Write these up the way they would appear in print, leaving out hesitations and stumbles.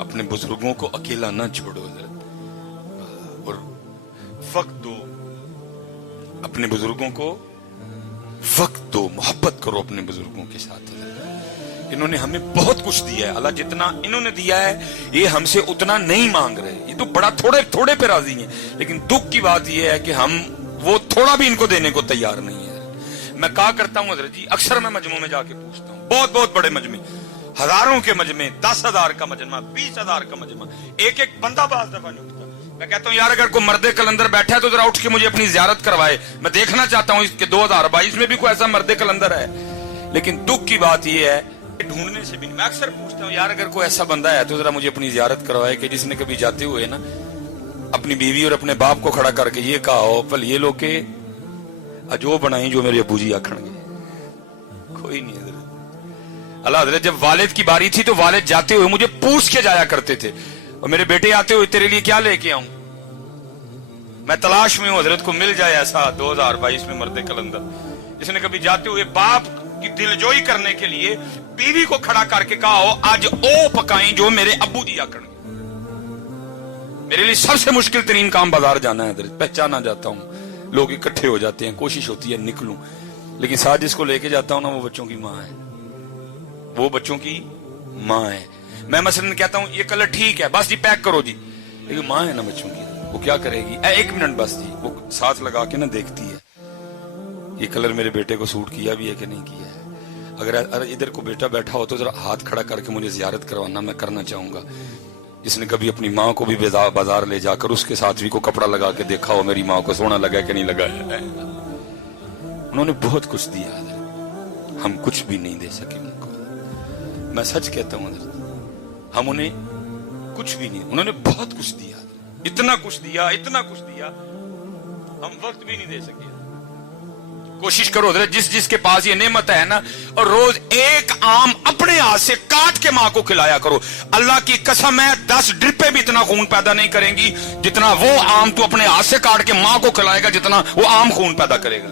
अपने बुजुर्गों को अकेला ना छोड़ो और वक्त दो, अपने बुजुर्गों को वक्त दो, मोहब्बत करो अपने बुजुर्गों के साथ। इन्होंने हमें बहुत कुछ दिया है, अल्लाह जितना इन्होंने दिया है ये हमसे उतना नहीं मांग रहे, ये तो बड़ा थोड़े थोड़े पे राजी हैं। लेकिन दुख की बात ये है कि हम वो थोड़ा भी इनको देने को तैयार नहीं है। मैं कहा करता हूँ हजरत जी, अक्सर मैं मजमू में जाके पूछता हूँ, बहुत बहुत बड़े मजमे, हजारों के मजमे, 10,000 का मजमा, 20,000 का मजमा, एक एक बंदा बाज दफा नहीं उठता। मैं कहता हूँ यार अगर कोई मर्दे कलंदर बैठा है तो जरा उठ के मुझे अपनी जियारत करवाए, मैं देखना चाहता हूँ इसके 2022 में भी कोई ऐसा मर्दे कलंदर है। लेकिन दुख की बात यह है ढूंढने से भी नहीं। मैं अक्सर पूछता हूँ यार अगर कोई ऐसा बंदा है तो जरा मुझे अपनी जियारत करवाए कि जिसने कभी जाते हुए ना अपनी बीवी और अपने बाप को खड़ा करके ये कहा हो पल ये लोग के अजो बनाई जो मेरे अबू जी आखणगे। कोई नहीं हजरत। अल्लाह हजरत जब वालिद की बारी थी तो वालिद जाते हुए मुझे पूछ के जाया करते थे, और मेरे बेटे आते हुए तेरे लिए क्या लेके आऊं। मैं तलाश में हूं हजरत को मिल जाए ऐसा 2022 में मर्दे कलंदर जिसने कभी जाते हुए बाप की दिलजोई करने के लिए बीवी को खड़ा करके कहा हो आज ओ पकाई जो मेरे अब्बू जी आकड़। मेरे लिए सबसे मुश्किल तरीन काम बाजार जाना है, पहचाना जाता हूं, लोग इकट्ठे हो जाते हैं, कोशिश होती है निकलूं, लेकिन साथ जिसको लेके जाता हूं ना वो बच्चों की माँ है, वो बच्चों की माँ है। मैं मसलन कहता हूं ये कलर ठीक है बस जी पैक करो जी, लेकिन माँ है ना बच्चों की, वो क्या करेगी, एक मिनट बस जी, वो साथ लगा के ना देखती है ये कलर मेरे बेटे को सूट किया भी है कि नहीं किया है। अगर इधर को बेटा बैठा हो तो जरा हाथ खड़ा करके मुझे जियारत करवाना, मैं करना चाहूंगा। जिसने कभी अपनी माँ को भी बाजार ले जाकर उसके साथ भी को कपड़ा लगा के देखा हो मेरी माँ को सोना लगा कि नहीं लगा है। उन्होंने बहुत कुछ दिया, हम कुछ भी नहीं दे सके उनको। मैं सच कहता हूँ हम उन्हें कुछ भी नहीं, उन्होंने बहुत कुछ दिया, इतना कुछ दिया, इतना कुछ दिया, हम वक्त भी नहीं दे सके। कोशिश करो जिस जिसके पास ये नेमत है ना, और रोज एक आम अपने हाथ से काट के मां को खिलाया करो। अल्लाह की कसम है 10 ड्रिपें भी इतना खून पैदा नहीं करेंगी जितना वो आम तू अपने हाथ से काट के मां को खिलाएगा, जितना वो आम खून पैदा करेगा।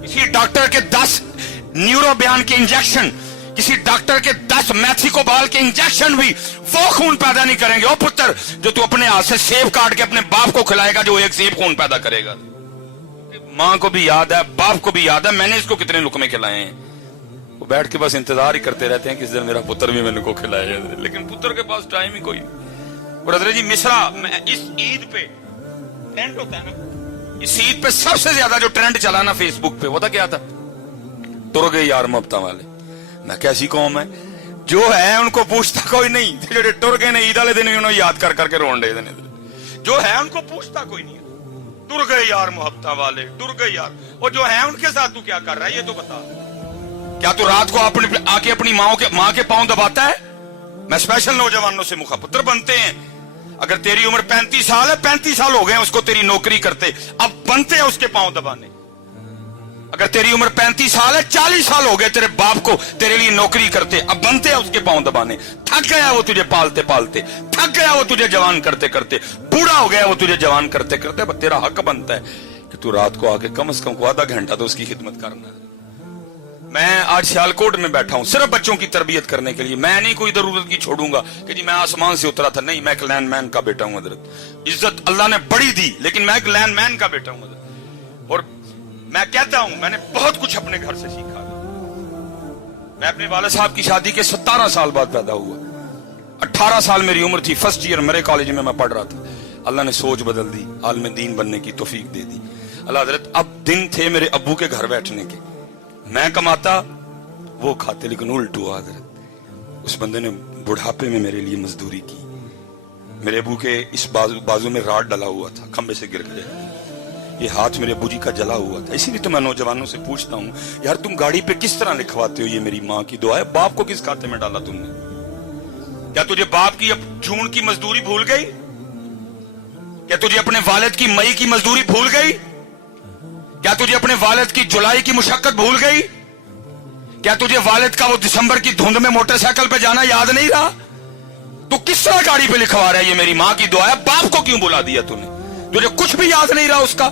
किसी डॉक्टर के 10 न्यूरो बयान के इंजेक्शन, किसी डॉक्टर के 10 मैथिकोबाल के इंजेक्शन भी वो खून पैदा नहीं करेंगे। ओ पुत्र जो तू अपने हाथ से सेब काट के अपने बाप को खिलाएगा, जो एक सेब खून पैदा करेगा। माँ को भी याद है, बाप को भी याद है मैंने इसको कितने लुकमे खिलाए हैं। वो बैठ के बस इंतजार ही करते रहते हैं किस दिन मेरा पुत्र भी मैंने को खिलाए, लेकिन पुत्र के पास टाइम ही कोई नहीं। और हजरत जी मिसरा इस ईद पे ट्रेंड होता है ना, इस ईद पे सबसे ज्यादा जो ट्रेंड चला ना फेसबुक पे, वो था क्या था, तुर गए यार मोहब्बत वाले। मैं कैसी कौम है जो है उनको पूछता कोई नहीं, जो टुर गए ने ईद वाले दिन उन्होंने याद कर करके रोन दे देने, जो है उनको पूछता कोई नहीं। टुर गए यार मोहब्बत वाले, टुर गए यार, और जो है उनके साथ तू क्या कर रहा है ये तो बता। क्या तू रात को अपने आके अपनी माँ के पांव दबाता है। मैं स्पेशल नौजवानों से मुखापुत्र बनते हैं। अगर तेरी उम्र 35 साल है, 35 साल हो गए उसको तेरी नौकरी करते, अब बनते हैं उसके पांव दबाने। अगर तेरी उम्र 35 साल है, 40 साल हो गए तेरे बाप को तेरे लिए नौकरी करते, अब बनते हैं उसके पांव दबाने। थक गया वो तुझे पालते पालते, थक गया वो तुझे जवान करते करते, बूढ़ा हो गया वो तुझे जवान करते करते। तेरा हक बनता है कि तू रात को आके कम से कम आधा घंटा तो उसकी खिदमत करना है। मैं आज सियालकोट में बैठा हूं सिर्फ बच्चों की तरबियत करने के लिए। मैं नहीं कोई जरूरत की छोड़ूंगा कि जी मैं आसमान से उतरा था, नहीं, मैं एक लैंडमैन का बेटा हूं हजरत। इज्जत अल्लाह ने बड़ी दी लेकिन मैं एक लैंडमैन का बेटा हूं हजरत। और मैं कहता हूं मैंने बहुत कुछ अपने घर से सीखा। मैं अपने वाले साहब की शादी के 17 साल बाद पैदा हुआ। 18 साल मेरी उम्र थी, फर्स्ट ईयर मेरे कॉलेज में मैं पढ़ रहा था। अल्लाह ने सोच बदल दी, आलिम दीन बनने की तौफीक दे दी। अल्लाह हजरत अब दिन थे मेरे अब्बू के घर बैठने के, मैं कमाता वो खाते, लेकिन उल्ट हुआ हजरत। उस बंदे ने बुढ़ापे में मेरे लिए मजदूरी की। मेरे अब्बू के इस बाजू में राड डला हुआ था, खंबे से गिर गया, ये हाथ मेरे अब्बू जी का जला हुआ था। इसीलिए तो मैं नौजवानों से पूछता हूं यार तुम गाड़ी पे किस तरह लिखवाते हो ये मेरी माँ की दुआ है, बाप को किस खाते में डाला तुमने। क्या तुझे बाप की अब जून की मजदूरी भूल गई? क्या तुझे अपने वालिद की मई की मजदूरी भूल गई? क्या तुझे अपने वालिद की जुलाई की मुशक्कत भूल गई? क्या तुझे वालिद का वो दिसंबर की धुंध में मोटरसाइकिल पे जाना याद नहीं रहा? तू किस तरह गाड़ी पे लिखवा रहा है ये मेरी माँ की दुआ है, बाप को क्यों बुला दिया तूने? तुझे कुछ भी याद नहीं रहा उसका।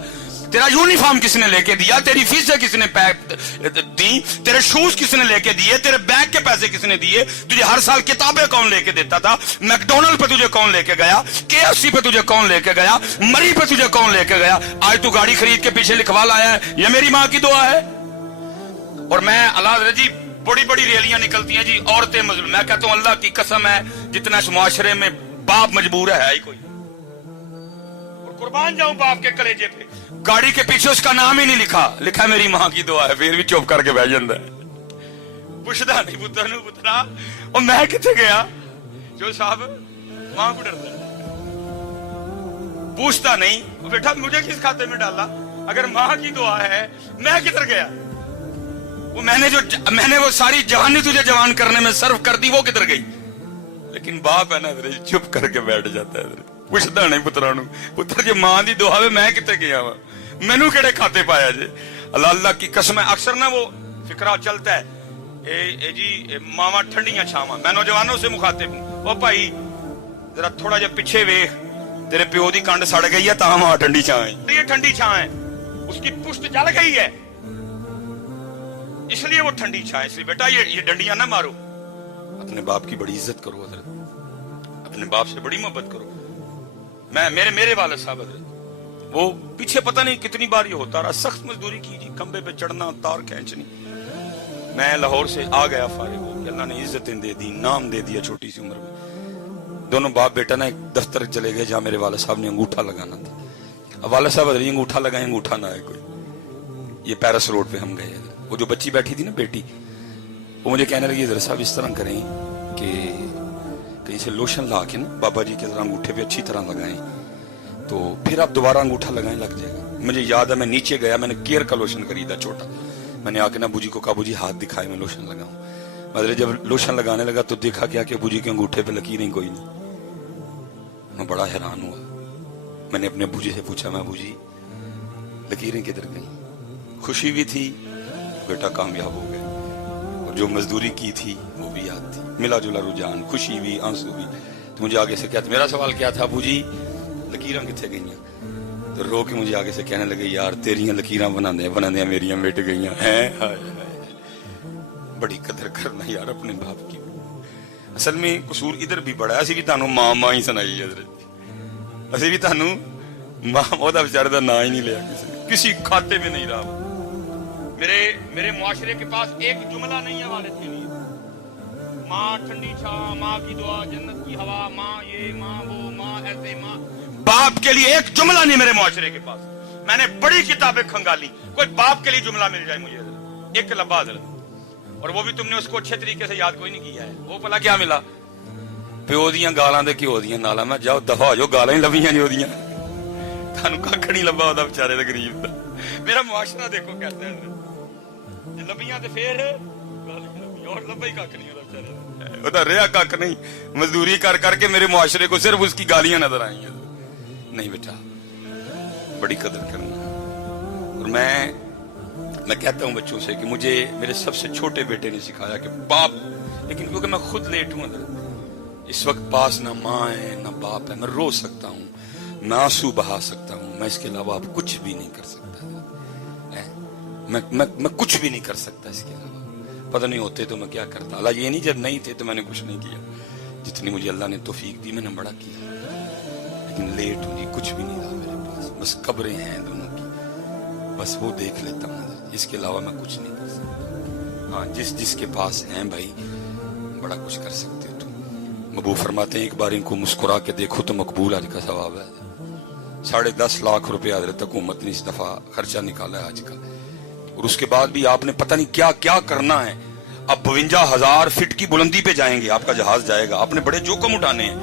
तेरा यूनिफॉर्म किसने लेके दिया, तेरी फीसें किसने दी, तेरे शूज किसने लेके दिए, तेरे बैग के पैसे किसने दिए, तुझे हर साल किताबें कौन लेके देता था, मैकडोनल्ड पे तुझे कौन लेके गया, KFC पे तुझे कौन लेके गया, मरी पे तुझे कौन लेके गया, आज तू गाड़ी खरीद के पीछे लिखवा लाया है ये मेरी मां की दुआ है। और मैं अल्लाह जी बड़ी बड़ी रैलियां निकलती हैं जी, औरतें मजलूम, मैं कहता हूं अल्लाह की कसम है जितना इस मुआशरे में बाप मजबूर है ही कोई, और कुर्बान जाऊं बाप के कलेजे पे, गाड़ी के पीछे उसका नाम ही नहीं लिखा मेरी मां की दुआ है, फिर भी चुप करके बह जाता है, पुछदा नहीं पुत्र नूं पुत्रा और मैं किथे गया, जो साहब मां को डरता है, पूछता नहीं बेटा मुझे किस खाते में डाला, अगर मां की दुआ है मैं किधर गया, वो मैंने वो सारी जवानी तुझे जवान करने में सर्व कर दी, वो किधर गई। लेकिन बाप है ना चुप करके बैठ जाता है, पुछदा नहीं पुत्रा नूं पुत्र जी मां दी दुआ वे मैं किथे गया वा, मैनू केड़े खाते पाया जे। अल्लाह अल्लाह की कसम है, अक्सर ना वो फिक्रा चलता है ए जी मावा ठंडियां छावां, मैं नौजवानों से मुखातिब हूं, ओ भाई जरा थोड़ा जा पीछे वेख, तेरे प्यो दी कंड सड़ गई है तां मां ठंडी छां है, ये ठंडी छां है, उसकी पुश्त जल गई है इसलिए वो ठंडी छां है, इसलिए बेटा ये डंडियां ना मारो, अपने बाप की बड़ी इज्जत करो हजरत, अपने बाप से बड़ी मोहब्बत करो। मैं मेरे वाले साहब हजरत वो पीछे पता नहीं कितनी बार ये होता रहा, सख्त मजदूरी की जी, खंबे पे चढ़ना तार खींचनी, मैं लाहौर से आ गया फारिग हो गया, अल्लाह ने इज्जतें दे दी, नाम दे दिया छोटी सी उम्र में। दोनों बाप बेटा ना एक दफ्तर चले गए जहां मेरे वाले साहब ने अंगूठा लगाना था, अब वाले साहब अंगूठा लगाए, अंगूठा ना आए कोई, ये पैरिस रोड पे हम गए, वो जो बच्ची बैठी थी ना बेटी, वो मुझे कहने लगी जरा साहब इस तरह करें कि कहीं से लोशन ला के ना बाबा जी के जरा अंगूठे पे अच्छी तरह लगाएं तो फिर आप दोबारा अंगूठा लगाएं लग जाएगा। मुझे याद है मैं नीचे गया, मैंने केयर का लोशन खरीदा छोटा, मैंने आके ना बूजी को कहा बूजी हाथ दिखाए मैं लोशन लगाऊं, मतलब जब लोशन लगाने लगा तो देखा क्या कि बूजी के अंगूठे पे लकीरें कोई नहीं, मैं बड़ा हैरान हुआ, मैंने अपने बूजी से पूछा मैं बूजी लकीरें किधर गई, खुशी भी थी बेटा कामयाब हो गए, और जो मजदूरी की थी वो भी याद थी, मिला जुला रुझान, खुशी भी आंसू भी। तो मुझे आगे से क्या, मेरा सवाल क्या था बूजी लकीरां किथे गई, तो रो के मुझे आगे से कहने लगे यार तेरियां लकीरां बनांदे मेरियां मिट गई हैं, बड़ी कदर करना यार अपने बाप की। असल में कसूर इधर भी बड़ा, असी भी तानू मां ही सुनाई हजरत, असी भी तानू मां ओदा बेचारे दा नाम ही नहीं लिया, किसी खाते में नहीं रहा। मेरे मुआशरे के पास एक जुमला नहीं है वालिद के लिए, माँ ठंडी छां, माँ की दुआ, जन्नत की हवा, माँ ये माँ वो माँ ऐसे माँ, बाप के लिए एक जुमला नहीं मेरे मुआशरे के पास। मैंने बड़ी किताबें खंगाली, कोई बाप के लिए जुमला मिल जाए मुझे एक लब्बा हजरत, और वो भी तुमने उसको अच्छे तरीके से याद कोई नहीं किया है। वो भला क्या मिला, प्यो दियां गालां ते घ्यो दियां नालां, मैं जाओ दफा हो जाओ, गालां ही लभियां जो दियां, थानू कख नहीं लब्बा ओदा बेचारे दा गरीब दा। मेरा मुआशरा देखो कहता है लभियां ते फिर और लब्बा ही कख नहीं ओदा बेचारे, ओदा रिया कख नहीं, मजदूरी कर करके मेरे मुआशरे को सिर्फ उसकी गालियां नजर आई हैं। नहीं बेटा बड़ी कदर करना। और मैं कहता हूं बच्चों से कि मुझे मेरे सबसे छोटे बेटे ने सिखाया कि बाप, लेकिन क्योंकि मैं खुद लेट हूं अंदर, इस वक्त पास ना माँ है ना बाप है, मैं रो सकता हूं, मैं आंसू बहा सकता हूं, मैं इसके अलावा आप कुछ भी नहीं कर सकता है? मैं कुछ भी नहीं कर सकता इसके अलावा। पता नहीं होते तो मैं क्या करता, अल्लाह ये नहीं जब नहीं थे तो मैंने कुछ नहीं किया, जितनी मुझे अल्लाह ने तौफीक दी मैंने बड़ा किया, लेकिन लेट हूं जी, कुछ भी नहीं रहा मेरे पास, बस कब्रें हैं दोनों की, बस वो देख लेता हूँ, इसके अलावा मैं कुछ नहीं कर सकता। हाँ जिसके पास हैं भाई बड़ा कुछ कर सकते हो तुम। मबू फरमाते हैं एक बार इनको मुस्कुरा के देखो तो मकबूल आज का सवाब है। 10.5 लाख रुपया हजरत हुकूमत ने इस दफा खर्चा निकाला है आजकल, और उसके बाद भी आपने पता नहीं क्या क्या करना है। अब 52,000 फीट की बुलंदी पे जाएंगे, आपका जहाज जाएगा, आपने बड़े जोखम उठाने हैं,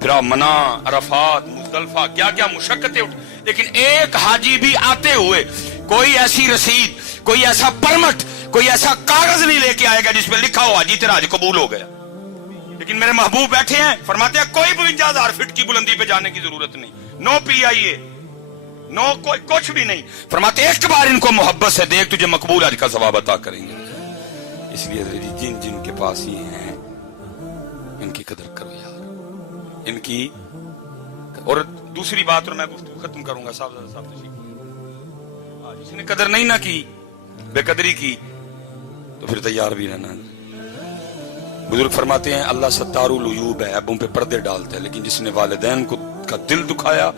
फिर आप मना, अरफात, मुजदलफा, क्या क्या मुशक्कतें उठ, लेकिन एक हाजी भी आते हुए कोई ऐसी रसीद, कोई ऐसा परमिट, कोई ऐसा कागज नहीं लेके आएगा जिसमें लिखा हो हाजी तेरा हज कबूल हो गया। लेकिन मेरे महबूब बैठे हैं, फरमाते हैं कोई 52,000 फीट की बुलंदी पे जाने की जरूरत नहीं, नो PIA, नो कोई कुछ भी नहीं, फरमाते एक बार इनको मोहब्बत से देख तुझे मकबूल हज का सवाब अता करेंगे। इसलिए जिन के पास ये हैं इनकी कदर करो यार, इनकी। और दूसरी बात, और मैं गुफ्तगू खत्म करूंगा साहब, जिसने कदर नहीं ना की, बेकदरी की, तो फिर तैयार भी रहना। बुजुर्ग फरमाते हैं अल्लाह सत्तारुल उयूब है, ऐबों पे पर्दे डालता है, लेकिन जिसने वालिदैन को का दिल दुखाया,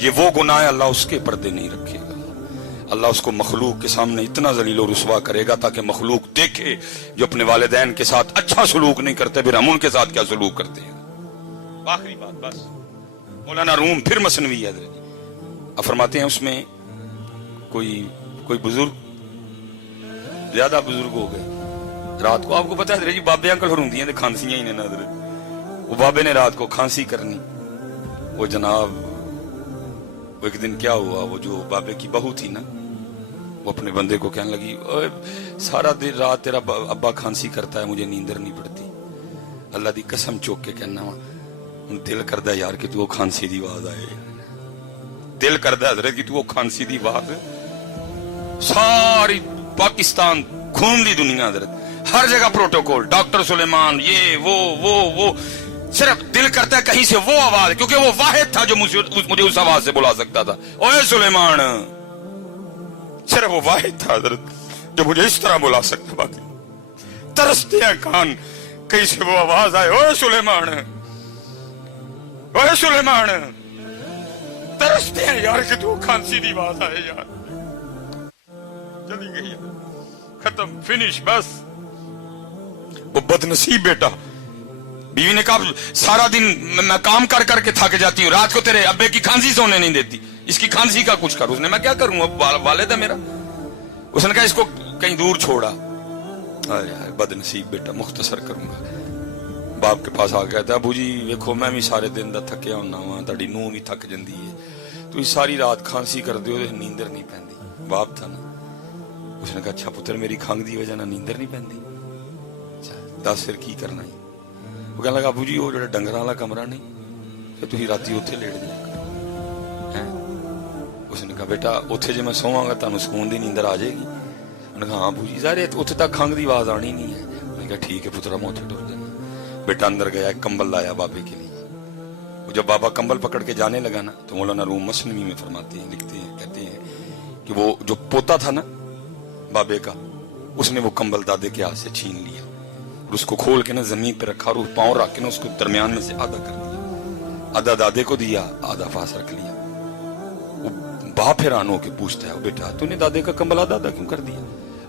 ये वो गुनाह है, अल्लाह उसके पर्दे नहीं रखेगा। अल्लाह उसको मखलूक के सामने इतना जलील और रुसवा करेगा ताकि मखलूक देखे जो अपने वालिदैन के साथ अच्छा सलूक नहीं करते, फिर हम उनके साथ क्या सलूक करते हैं। आखिरी बात बस, मौलाना रूम फिर मसनवी है, अब फरमाते हैं उसमें कोई बुजुर्ग, ज्यादा बुजुर्ग हो गए रात को, आपको पता है जी बाबे अंकल होंगी ने खांसियां ही ने नजर, वो बाबे ने रात को खांसी करनी, वो जनाब वो एक दिन क्या हुआ, वो जो बाबे की बहू थी ना, वो अपने बंदे को कहने लगी, सारा दिन रात तेरा अब्बा खांसी करता है, मुझे नींदर नहीं पड़ती। अल्लाह दी कसम चौक के कहना वा, दिल करदा यार कि तू वो खांसी दी आवाज आए, दिल करदा हजरत कि तू वो खांसी दी आवाज, सारी पाकिस्तान घूम ली दुनिया हजरत, हर जगह प्रोटोकॉल, डॉक्टर सुलेमान, ये वो सिर्फ दिल करता है कहीं से वो आवाज, क्योंकि वो वाहिद था जो मुझे उस आवाज से बुला सकता था। ओए सुलेमान, सिर्फ वो वाहिद था हजरत जो मुझे इस तरह बुला सकता, बाकी तरसते हैं कान कहीं से वो आवाज आए, ओए सुलेमान, ओए सुलेमान, तरसते हैं यार कि तू खांसी की आवाज आए यार। चली गई, खत्म, फिनिश, बस। वो बदनसीब बेटा, बीवी ने कहा सारा दिन मैं काम कर करके थक जाती हूँ, रात को तेरे अब्बे की खांसी सोने नहीं देती, इसकी खांसी का कुछ कर। उसने, मैं क्या करूं, अब वालिद है मेरा। उसने कहा इसको कहीं दूर छोड़ा। अरे बदनसीब बेटा, मुख्तसर करूंगा। बाप के पास आ गया था, अबू जी देखो मैं भी सारे दिन का थकिया होना वा, ताड़ी नूह भी थक जाती है, तुम सारी रात खांसी कर दो, नींदर नहीं पैंदी। बाप था ना, उसने कहा अच्छा पुत्र मेरी खंघ की वजह नींदर नहीं पैंदी, दस फिर की करना है। वो कहने लगा अबू जी वो जो डंगर वाला कमरा नहीं, फिर तुम राती उत्थे लेट जाया करो। उसने कहा बेटा उत्थे जे मैं सोवांगा तुहानू सुकून दी नींदर आ जाएगी। उन्होंने कहा हाँ अबू जी सारे उत्थे तक खंघ की आवाज आनी नहीं है। उन्होंने कहा ठीक है पुत्रा मैं उत्थे टुर जाना। बेटा अंदर गया, कंबल लाया बाबे के लिए। वो जब बाबा कंबल पकड़ के जाने लगा ना, तो मौलाना रूम मसनवी में फरमाते हैं, लिखते हैं, कहते हैं कि वो जो पोता था ना बाबे का, उसने वो कंबल दादे के हाथ से छीन लिया और उसको खोल के ना जमीन पे रखा और पांव रख के ना उसको दरमियान में से आधा कर दिया, आधा दादे को दिया, आधा पास रख लिया। वो बाप हैरान होके पूछता है बेटा तूने दादे का कंबल आधा आधा क्यों कर दिया,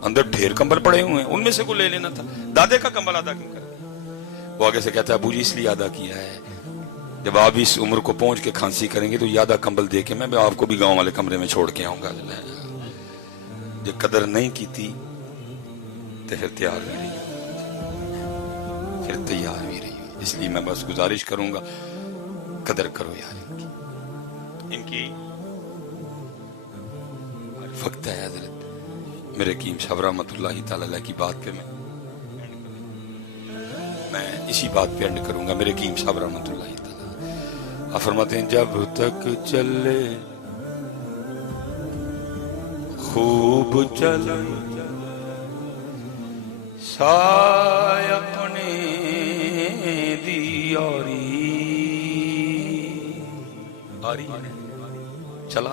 अंदर ढेर कंबल पड़े हुए हैं, उनमें से को ले लेना था, दादे का कंबल आधा क्यों कर दिया। वो आगे से कहता है अबू जी इसलिए आधा किया है, जब आप इस उम्र को पहुंच के खांसी करेंगे तो ये आधा कंबल दे के मैं आपको भी गांव वाले कमरे में छोड़ के आऊंगा। जो कदर नहीं की थी तो फिर तैयार भी रही, फिर तैयार भी रही। इसलिए मैं बस गुजारिश करूंगा कदर करो यार इनकी। वक्त है हजरत मेरे कीम साहब रहमतुल्लाहि तआला अलैह की बात पे मैं इसी बात पे एंड करूंगा। मेरे कीम साहब रहमतुल्लाहि तआला फरमाते हैं जब तक चले खूब चले साय अपने दियारी चला